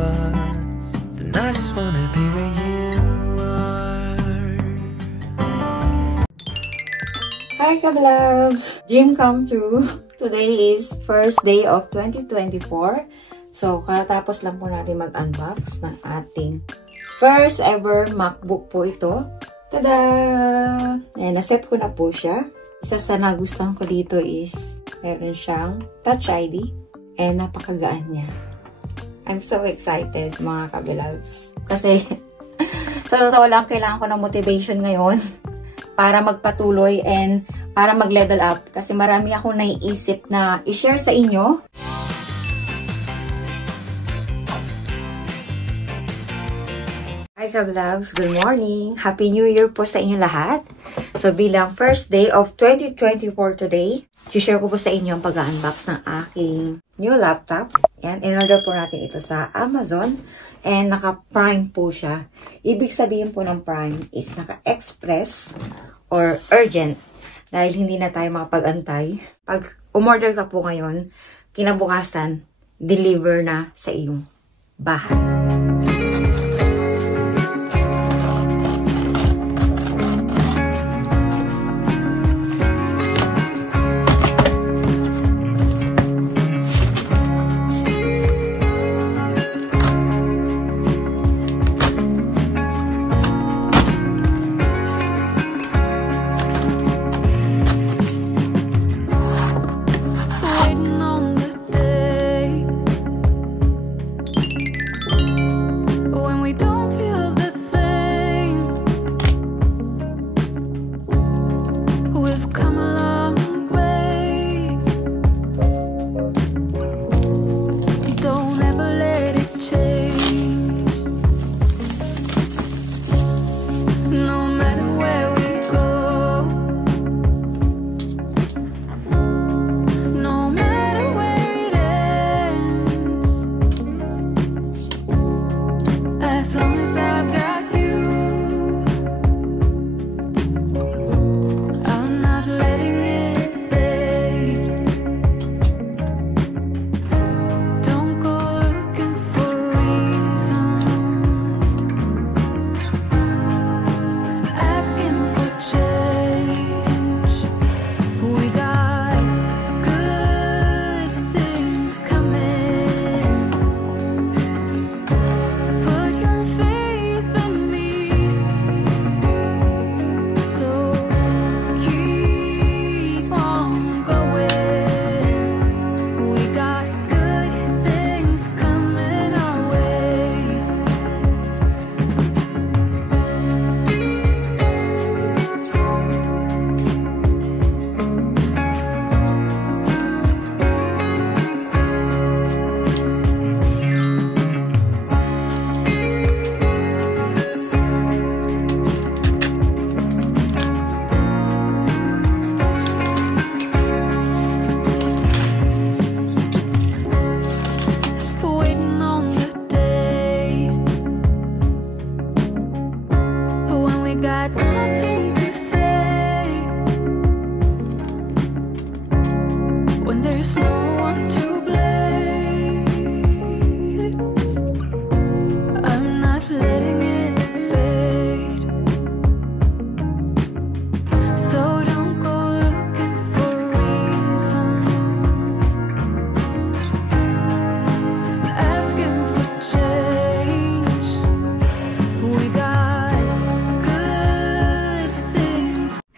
us, and I just wanna be where you are. Hi Kablabs! Dream come true! Today is first day of 2024. So, katapos lang po natin mag-unbox ng ating first ever MacBook po ito. Tada! Ayan, naset ko na po siya. Isa sa nagustuhan ko dito is meron siyang Touch ID and napakagaan niya. I'm so excited mga Kablabs. Kasi sa totoo lang, kailangan ko ng motivation ngayon para magpatuloy and para mag-level up. Kasi marami akong naiisip na i-share sa inyo. Hi Kablabs! Good morning! Happy New Year po sa inyo lahat. So bilang first day of 2024 today, i-share ko po sa inyo ang pag-unbox ng aking new laptop. Yan, in-order po natin ito sa Amazon. And naka-prime po siya. Ibig sabihin po ng prime is naka-express or urgent. Dahil hindi na tayo makapag-antay. Pag umorder ka po ngayon, kinabukasan, deliver na sa iyong bahay.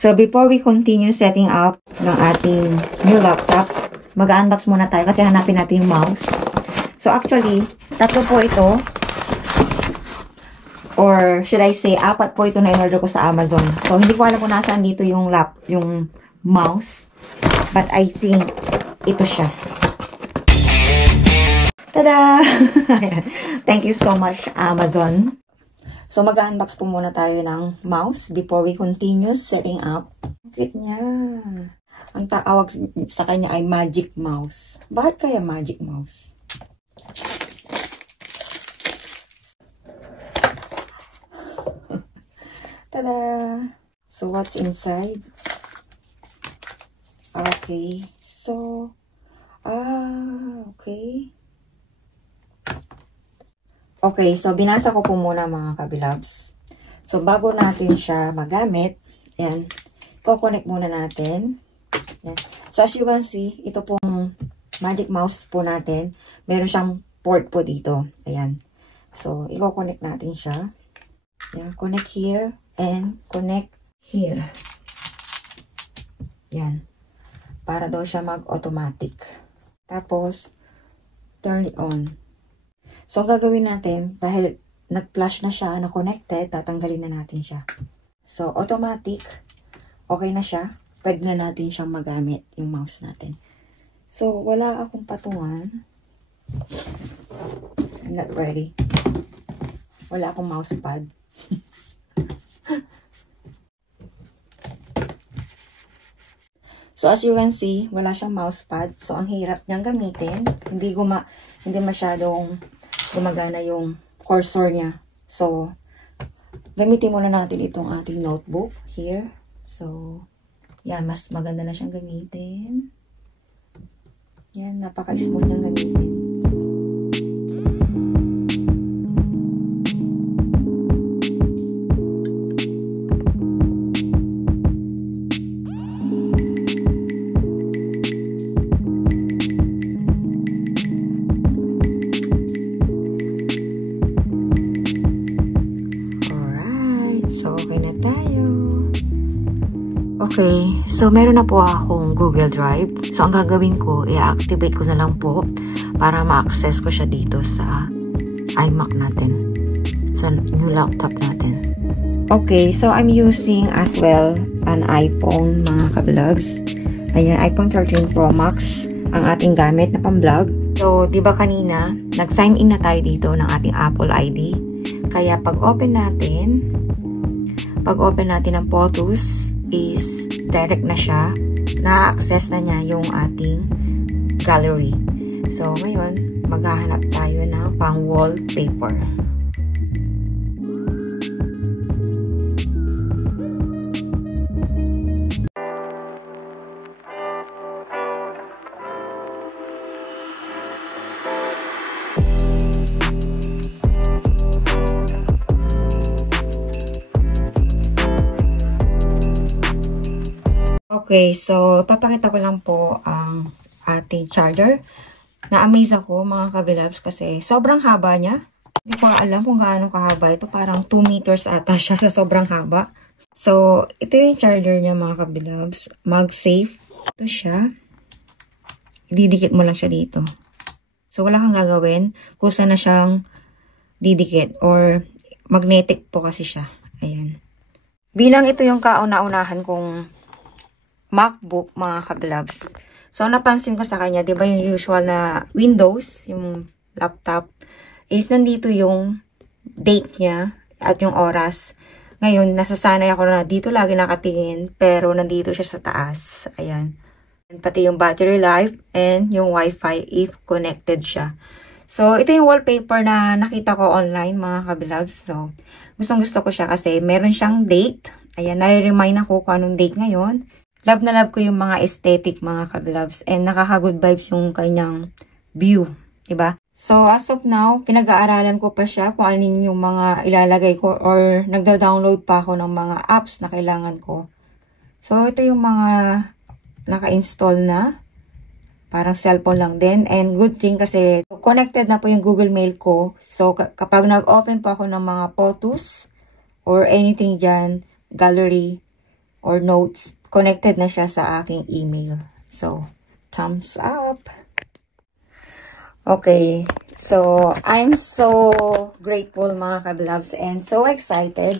So, before we continue setting up ng ating new laptop, mag-unbox muna tayo kasi hanapin natin yung mouse. So, actually, tatlo po ito. Or, should I say, apat po ito na in-order ko sa Amazon. So, hindi ko alam kung nasaan dito yung mouse. But I think, ito siya. Tada! Thank you so much, Amazon. So, mag-unbox po muna tayo ng mouse before we continue setting up. Cute niya. Ang tawag sa kanya ay Magic Mouse. Bakit kaya Magic Mouse? Tada! So, what's inside? Okay. So, okay. Okay, so binasa ko po muna mga kabilabs. So bago natin siya magamit, ayan, i-connect muna natin. Ayan. So as you can see, ito pong magic mouse po natin, meron siyang port po dito. Ayan. So i-connect natin siya. Ayan, connect here and connect here. Ayan. Para daw siya mag-automatic. Tapos, turn it on. So, ang gagawin natin, dahil nag-flash na siya, na-connected, tatanggalin na natin siya. So, automatic, okay na siya. Pwede na natin siyang magamit, yung mouse natin. So, wala akong patungan. I'm not ready. Wala akong mouse pad. So, as you can see, wala siyang mousepad. So, ang hirap niyang gamitin. Hindi masyadong gumagana yung cursor niya. So, gamitin muna natin itong ating notebook here. So, yan, mas maganda na siyang gamitin. Yan, napaka-smooth niyang gamitin. Okay, so meron na po akong Google Drive. So, ang gagawin ko, i-activate ko na lang po para ma-access ko siya dito sa iMac natin. Sa new laptop natin. Okay, so I'm using as well an iPhone, mga kabilabs. Ayan, iPhone 13 Pro Max ang ating gamit na pang-vlog. So, di ba kanina, nag-sign in na tayo dito ng ating Apple ID. Kaya, pag-open natin ng photos, is direct na siya, na-access na niya yung ating gallery. So, ngayon, maghahanap tayo ng pang wallpaper. Okay, so papakita ko lang po ang ating charger. Na-amaze ako mga kabilabs kasi sobrang haba niya. Hindi ko alam kung gaano kahaba ito. Parang 2 meters ata siya sa sobrang haba. So, ito yung charger niya mga kabilabs. MagSafe. Ito siya. Didikit mo lang siya dito. So, wala kang gagawin kung saan na siyang didikit or magnetic po kasi siya. Ayan. Bilang ito yung kauna-unahan kong MacBook, mga kabilabs. So, napansin ko sa kanya, di ba yung usual na Windows, yung laptop, is nandito yung date niya at yung oras. Ngayon, nasasanay ako na dito lagi nakatingin, pero nandito siya sa taas. Ayan. Pati yung battery life and yung Wi-Fi if connected siya. So, ito yung wallpaper na nakita ko online, mga kabilabs. So, gustong-gusto ko siya kasi meron siyang date. Ayan, nare-remind ako kung anong date ngayon. Love na love ko yung mga aesthetic, mga kabilabs. And nakaka-good vibes yung kanyang view. Diba? So, as of now, pinag-aaralan ko pa siya kung ano yung mga ilalagay ko or nagda-download pa ako ng mga apps na kailangan ko. So, ito yung mga naka-install na. Parang cellphone lang din. And good thing kasi connected na po yung Google Mail ko. So, kapag nag-open po ako ng mga photos or anything dyan, gallery or notes, connected na siya sa aking email. So, thumbs up. Okay. So, I'm so grateful mga kabilabs and so excited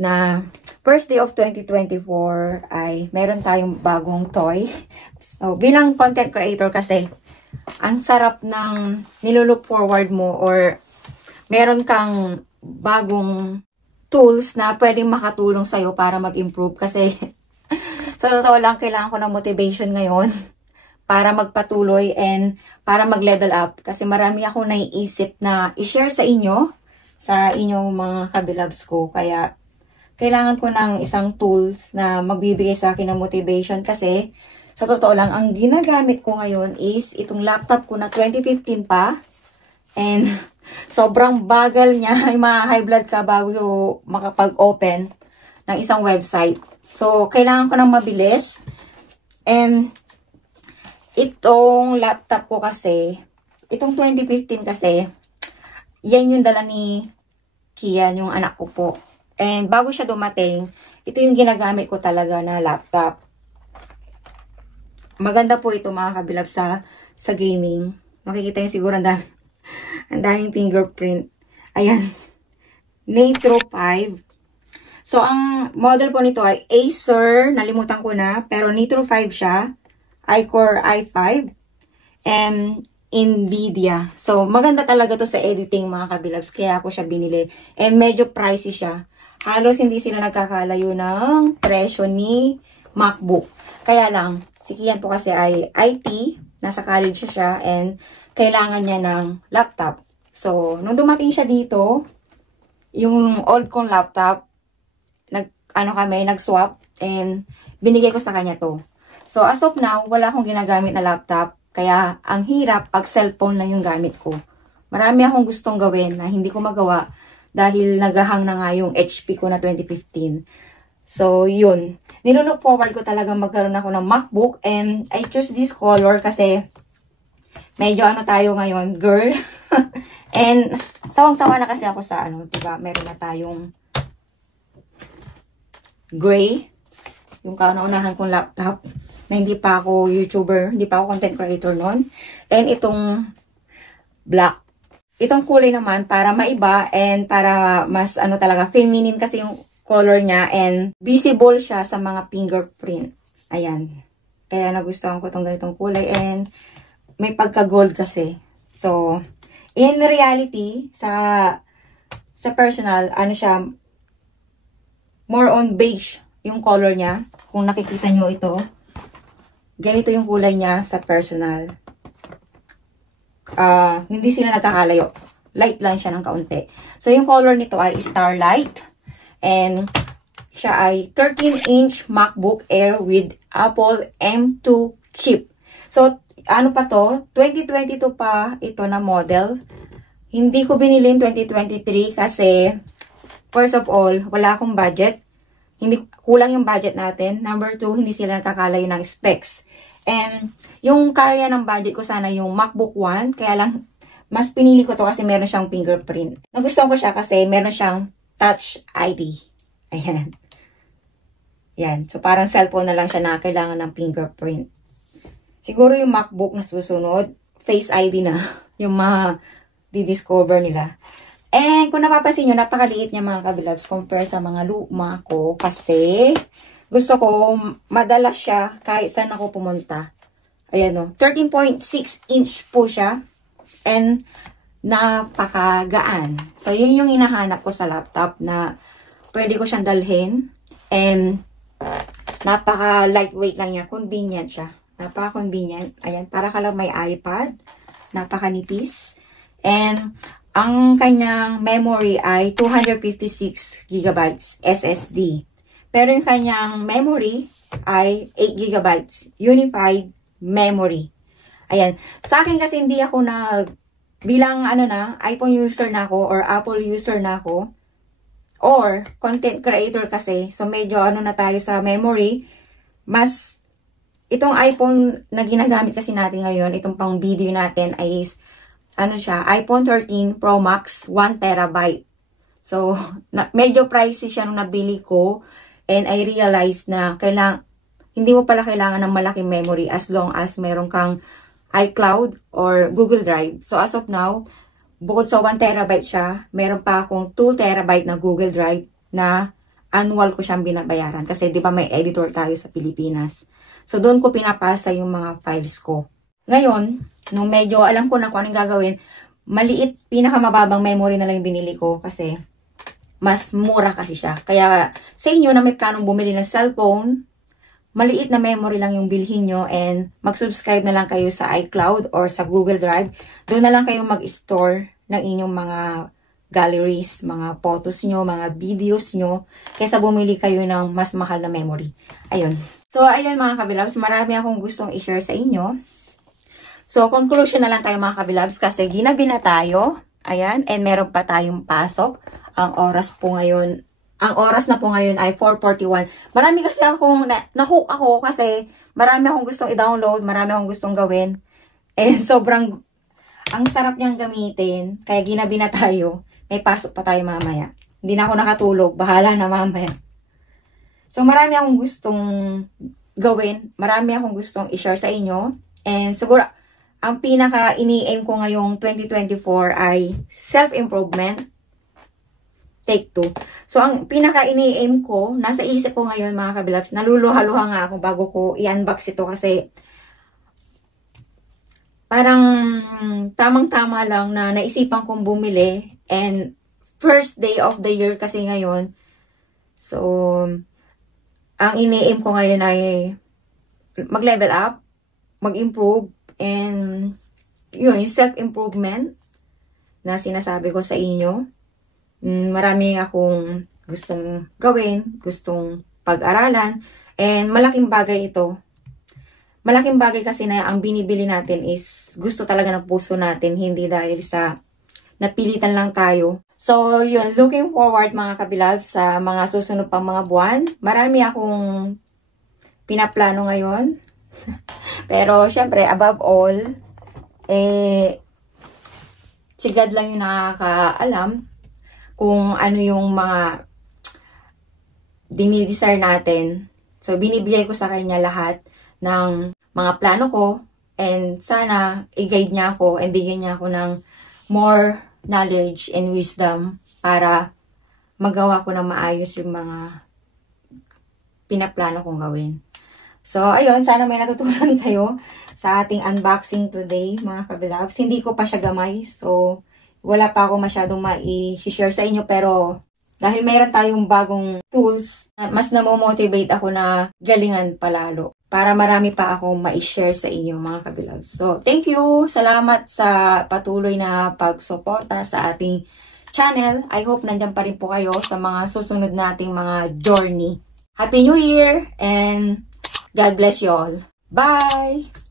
na first day of 2024 ay meron tayong bagong toy. So, bilang content creator kasi, ang sarap ng nilulook forward mo or meron kang bagong tools na pwedeng makatulong sa'yo para mag-improve kasi sa totoo lang, kailangan ko ng motivation ngayon para magpatuloy and para mag-level up. Kasi marami akong naiisip na i-share sa inyong mga kabilabs ko. Kaya, kailangan ko ng isang tools na magbibigay sa akin ng motivation. Kasi, sa totoo lang, ang ginagamit ko ngayon is itong laptop ko na 2015 pa. And, Sobrang bagal niya. Yung mga high blood ka bago yung makapag-open ng isang website. So, kailangan ko ng mabilis. And, itong laptop ko kasi, itong 2015 kasi, yan yung dala ni Kian, yung anak ko po. And, bago siya dumating, ito yung ginagamit ko talaga na laptop. Maganda po ito mga kabilab sa gaming. Makikita nyo siguro ang daming fingerprint. Ayan. Nitro 5. So, ang model po nito ay Acer. Nalimutan ko na. Pero Nitro 5 siya. iCore i5. And Nvidia. So, maganda talaga to sa editing mga kabilabs. Kaya ako siya binili. And medyo pricey siya. Halos hindi sila nagkakalayo ng presyo ni MacBook. Kaya lang, si Kian po kasi ay IT. Nasa college siya. And kailangan niya ng laptop. So, nung dumating siya dito, yung old kong laptop, nag-swap. And binigay ko sa kanya to. So, as of now, wala akong ginagamit na laptop. Kaya, ang hirap pag cellphone lang yung gamit ko. Marami akong gustong gawin na hindi ko magawa dahil naghahang na nga yung HP ko na 2015. So, yun. Nilook forward ko talaga magkaroon ako ng MacBook and I choose this color kasi medyo tayo ngayon, girl. And, sawang-sawa na kasi ako sa diba, meron na tayong gray. Yung kauna-unahan kong laptop. Na hindi pa ako YouTuber, hindi pa ako content creator noon. And itong black. Itong kulay naman para maiba and para mas talaga feminine kasi yung color niya and visible siya sa mga fingerprint. Ayan. Kaya nagustuhan ko itong ganitong kulay and may pagka-gold kasi. So, in reality, sa personal, siya, more on beige yung color niya. Kung nakikita nyo ito. Ganito yung kulay niya sa personal. Hindi sila nagkakalayo. Light lang siya ng kaunti. So, yung color nito ay Starlight. And, siya ay 13-inch MacBook Air with Apple M2 chip. So, pa to? 2022 pa ito na model. Hindi ko binili in 2023 kasi, first of all, wala akong budget. Kulang yung budget natin. Number 2, hindi sila nagkakalayo ng specs. And, yung kaya ng budget ko sana yung MacBook One. Kaya lang, mas pinili ko to kasi meron siyang fingerprint. Nagustuhan ko siya kasi meron siyang Touch ID. Ayan. Yan. So, parang cellphone na lang siya na kailangan ng fingerprint. Siguro yung MacBook na susunod, Face ID na. Yung di-discover nila. And, kung napapansin nyo, napakaliit niya mga kabilabs compare sa mga luma ko kasi gusto ko madalas siya kahit saan ako pumunta. Ayan o. 13.6 inch po siya. And, napakagaan. So, yun yung hinahanap ko sa laptop na pwede ko siyang dalhin. And, napaka-lightweight lang niya. Convenient siya. Napaka-convenient. Ayan. Para ka lang may iPad. Napaka-nipis. And, ang kanyang memory ay 256 GB SSD. Pero yung kanyang memory ay 8 GB unified memory. Ayan. Sa akin kasi hindi ako bilang iPhone user na ako or Apple user na ako or content creator kasi. So medyo na tayo sa memory. Mas itong iPhone na ginagamit kasi natin ngayon, itong pang video natin ay iPhone 13 Pro Max 1 TB. So medyo pricey siya nung nabili ko. And I realized na hindi mo pala kailangan ng malaking memory as long as meron kang iCloud or Google Drive. So as of now, bukod sa 1 TB siya, meron pa akong 2 TB na Google Drive na annual ko siyang binabayaran. Kasi di ba may editor tayo sa Pilipinas. So doon ko pinapasa yung mga files ko. Ngayon, nung medyo alam ko na kung anong gagawin, maliit, pinakamababang memory na lang yung binili ko kasi mas mura kasi siya. Kaya sa inyo na may planong bumili ng cellphone, maliit na memory lang yung bilhin nyo and mag-subscribe na lang kayo sa iCloud or sa Google Drive. Doon na lang kayo mag-store ng inyong mga galleries, mga photos nyo, mga videos nyo, kaysa bumili kayo ng mas mahal na memory. Ayun. So, ayun mga kabilabs, marami akong gustong i-share sa inyo. So, conclusion na lang tayo mga kabilabs kasi ginabi na tayo. Ayan, and meron pa tayong pasok. Ang oras na po ngayon ay 4:41. Marami kasi akong, na-hook ako kasi marami akong gustong i-download, marami akong gustong gawin. And sobrang, ang sarap niyang gamitin. Kaya ginabi na tayo. May pasok pa tayo mamaya. Hindi na ako nakatulog. Bahala na mamaya. So, marami akong gustong gawin. Marami akong gustong i-share sa inyo. And siguro, ang pinaka ini-aim ko ngayong 2024 ay self-improvement. Take 2. So, ang pinaka ini-aim ko, nasa isip ko ngayon mga kabilabs, naluluha-luha nga ako bago ko i-unbox ito kasi parang tamang-tama lang na naisipan kong bumili and first day of the year kasi ngayon. So, ang ini-aim ko ngayon ay mag-level up, mag-improve, and yun, yung self-improvement na sinasabi ko sa inyo. Marami akong gustong gawin, gustong pag-aralan, and malaking bagay ito. Malaking bagay kasi na ang binibili natin is gusto talaga ng puso natin, hindi dahil sa napilitan lang tayo. So, yun, looking forward mga kabilab sa mga susunod pang mga buwan. Marami akong pinaplano ngayon. Pero, syempre, above all, si God lang yung nakakaalam kung ano yung mga dinidesire natin. So, binibigay ko sa kanya lahat ng mga plano ko and sana i-guide niya ako and bigyan niya ako ng more knowledge and wisdom para magawa ko na maayos yung mga pinaplano kong gawin. So, ayun, sana may natutunan kayo sa ating unboxing today, mga kabilabs. Hindi ko pa siya gamay, so wala pa ako masyadong ma-share sa inyo, pero dahil mayroon tayong bagong tools, mas namomotivate ako na galingan palalo para marami pa akong ma-share sa inyo, mga kabilabs. So, thank you! Salamat sa patuloy na pagsuporta sa ating channel. I hope nandiyan pa rin po kayo sa mga susunod nating mga journey. Happy New Year! And God bless you all. Bye!